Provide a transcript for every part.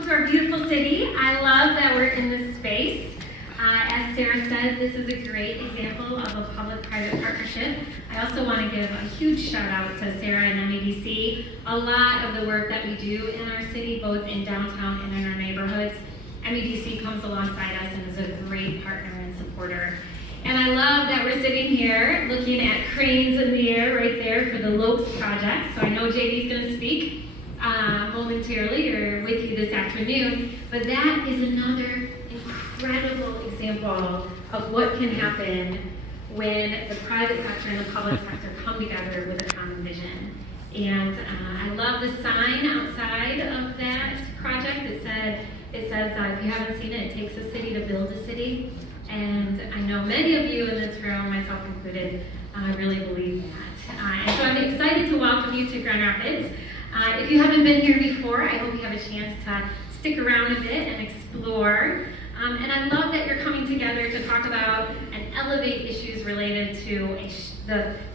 welcome to our beautiful city. I love that we're in this space. As Sarah said, this is a great example of a public-private partnership. I also want to give a huge shout out to Sarah and MEDC. A lot of the work that we do in our city, both in downtown and in our neighborhoods, MEDC comes alongside us and is a great partner and supporter. And I love that we're sitting here looking at cranes in the air right there for the Lopes project. So I know JD's going to speak momentarily or with you this afternoon, but that is another incredible example of what can happen when the private sector and the public sector come together with a common vision. And I love the sign outside of that project. It says, if you haven't seen it, it takes a city to build a city. And I know many of you in this room, myself included, really believe that. And so I'm excited to welcome you to Grand Rapids. If you haven't been here before, I hope you have a chance to stick around a bit and explore. And I love that you're coming together to talk about and elevate issues related to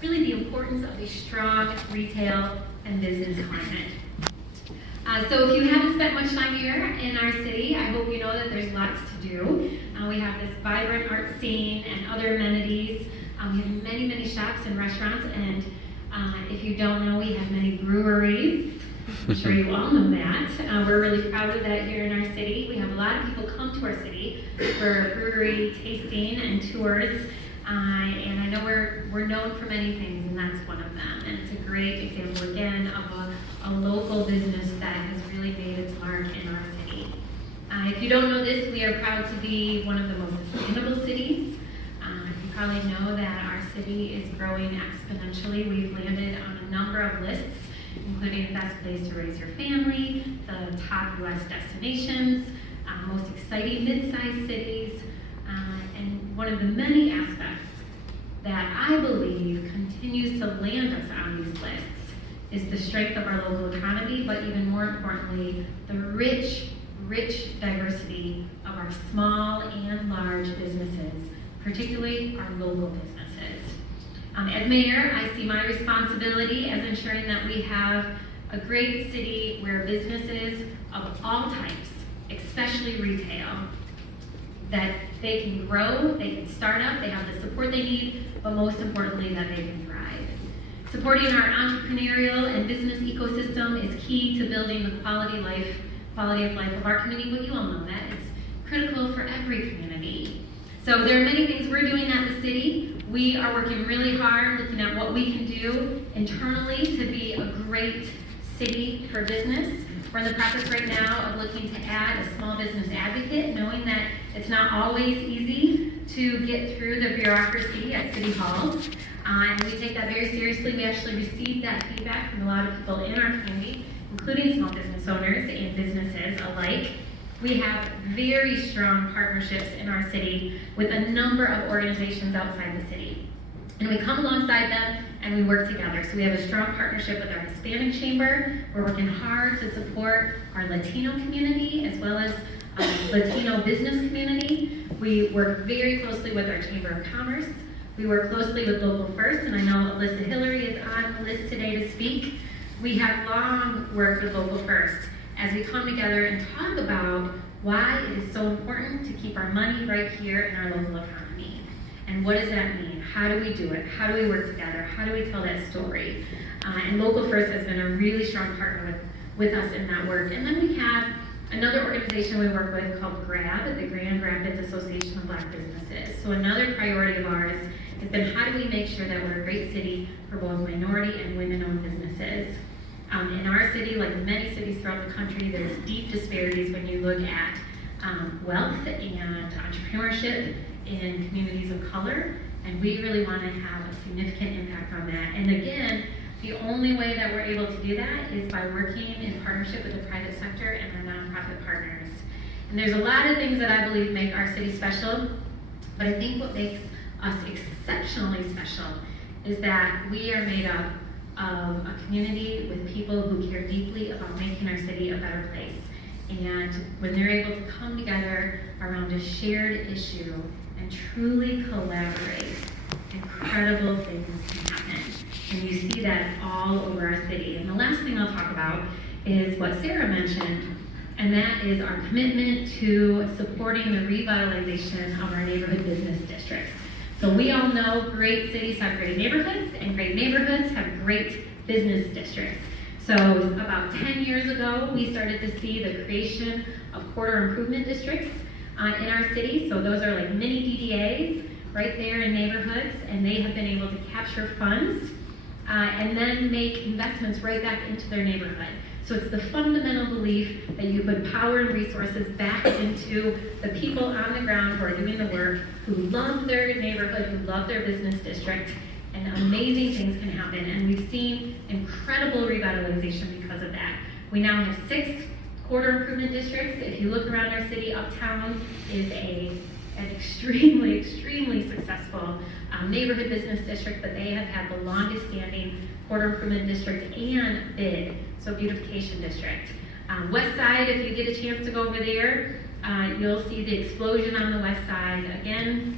really the importance of a strong retail and business climate. So if you haven't spent much time here in our city, I hope you know that there's lots to do. We have this vibrant art scene and other amenities. We have many, many shops and restaurants, and if you don't know, we have many breweries. I'm sure you all know that. We're really proud of that here in our city. We have a lot of people come to our city for brewery tasting and tours. And I know we're known for many things, and that's one of them. And it's a great example, again, of a local business that has really made its mark in our city. If you don't know this, we are proud to be one of the most sustainable cities. You probably know that our city is growing exponentially. We've landed on a number of lists, including best place to raise your family, the top U.S. destinations, most exciting mid-sized cities, and one of the many aspects that I believe continues to land us on these lists is the strength of our local economy, but even more importantly, the rich diversity of our small and large businesses, particularly our local businesses. As mayor, I see my responsibility as ensuring that we have a great city where businesses of all types, especially retail, that they can grow, they can start up, they have the support they need, but most importantly, that they can thrive. Supporting our entrepreneurial and business ecosystem is key to building the quality of life of our community, but you all know that. It's critical for every community. So there are many things we're doing at the city. We are working really hard looking at what we can do internally to be a great city for business. We're in the process right now of looking to add a small business advocate, knowing that it's not always easy to get through the bureaucracy at city halls. And we take that very seriously. We actually received that feedback from a lot of people in our community, including small business owners and businesses alike. We have very strong partnerships in our city with a number of organizations outside the city. And we come alongside them and we work together. So we have a strong partnership with our Hispanic Chamber. We're working hard to support our Latino community as well as Latino business community. We work very closely with our Chamber of Commerce. We work closely with Local First, and I know Alyssa Hillary is on the list today to speak. We have long worked with Local First as we come together and talk about why it is so important to keep our money right here in our local economy. And what does that mean? How do we do it? How do we work together? How do we tell that story? And Local First has been a really strong partner with us in that work. And then we have another organization we work with called GRAB, the Grand Rapids Association of Black Businesses. So another priority of ours has been how do we make sure that we're a great city for both minority and women-owned businesses. In our city, like many cities throughout the country, there's deep disparities when you look at wealth and entrepreneurship in communities of color, and we really want to have a significant impact on that. And again, the only way that we're able to do that is by working in partnership with the private sector and our nonprofit partners. And there's a lot of things that I believe make our city special, but I think what makes us exceptionally special is that we are made up of a community with people who care deeply about making our city a better place. And when they're able to come together around a shared issue and truly collaborate, incredible things can happen. And you see that all over our city. And the last thing I'll talk about is what Sarah mentioned, and that is our commitment to supporting the revitalization of our neighborhood business districts. So we all know great cities have great neighborhoods, and great neighborhoods have great business districts. So about 10 years ago, we started to see the creation of quarter improvement districts in our city. So those are like mini DDAs right there in neighborhoods, and they have been able to capture funds and then make investments right back into their neighborhood. So it's the fundamental belief that you put power and resources back into the people on the ground who are doing the work, who love their neighborhood, who love their business district, and amazing things can happen. And we've seen incredible revitalization because of that. We now have 6 quarter improvement districts. If you look around our city, Uptown is an extremely, extremely successful neighborhood business district, but they have had the longest standing quarter improvement district and BID, so beautification district. West Side, if you get a chance to go over there, you'll see the explosion on the west side. Again,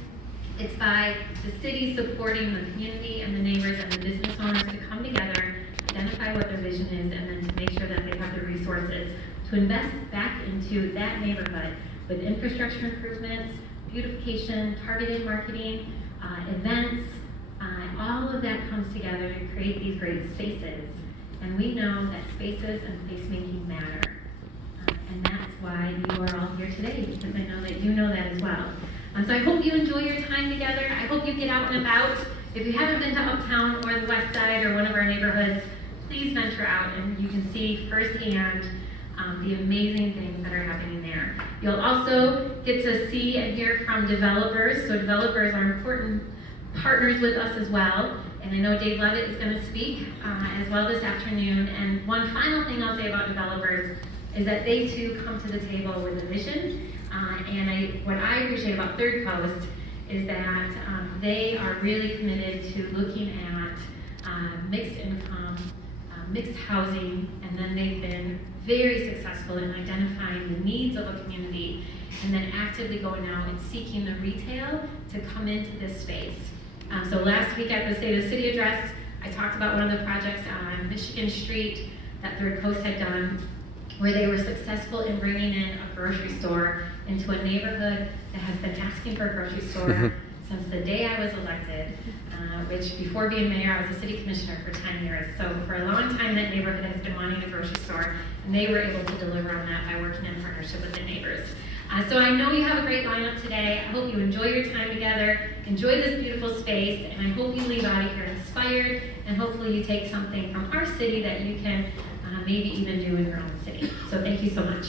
it's by the city supporting the community and the neighbors and the business owners to come together, identify what their vision is, and then to make sure that they have the resources to invest back into that neighborhood with infrastructure improvements, beautification, targeted marketing, events. All of that comes together to create these great spaces. And we know that spaces and placemaking matter. And that's why you are all here today, because I know that you know that as well. So I hope you enjoy your time together. I hope you get out and about. If you haven't been to Uptown or the West Side or one of our neighborhoods, please venture out and you can see firsthand the amazing things that are happening there. You'll also get to see and hear from developers. So developers are important partners with us as well. And I know Dave Levitt is going to speak as well this afternoon. And one final thing I'll say about developers is that they too come to the table with a vision. What I appreciate about Third Coast is that they are really committed to looking at mixed income, mixed housing, and then they've been very successful in identifying the needs of a community and then actively going out and seeking the retail to come into this space. So last week at the State of the City address, I talked about one of the projects on Michigan Street that Third Coast had done, where they were successful in bringing in a grocery store into a neighborhood that has been asking for a grocery store since the day I was elected, which before being mayor, I was a city commissioner for 10 years. So for a long time, that neighborhood has been wanting a grocery store, and they were able to deliver on that by working in partnership with the neighbors. So I know you have a great lineup today. I hope you enjoy your time together, enjoy this beautiful space, and I hope you leave out of here inspired, and hopefully you take something from our city that you can maybe even do in your own city. So thank you so much.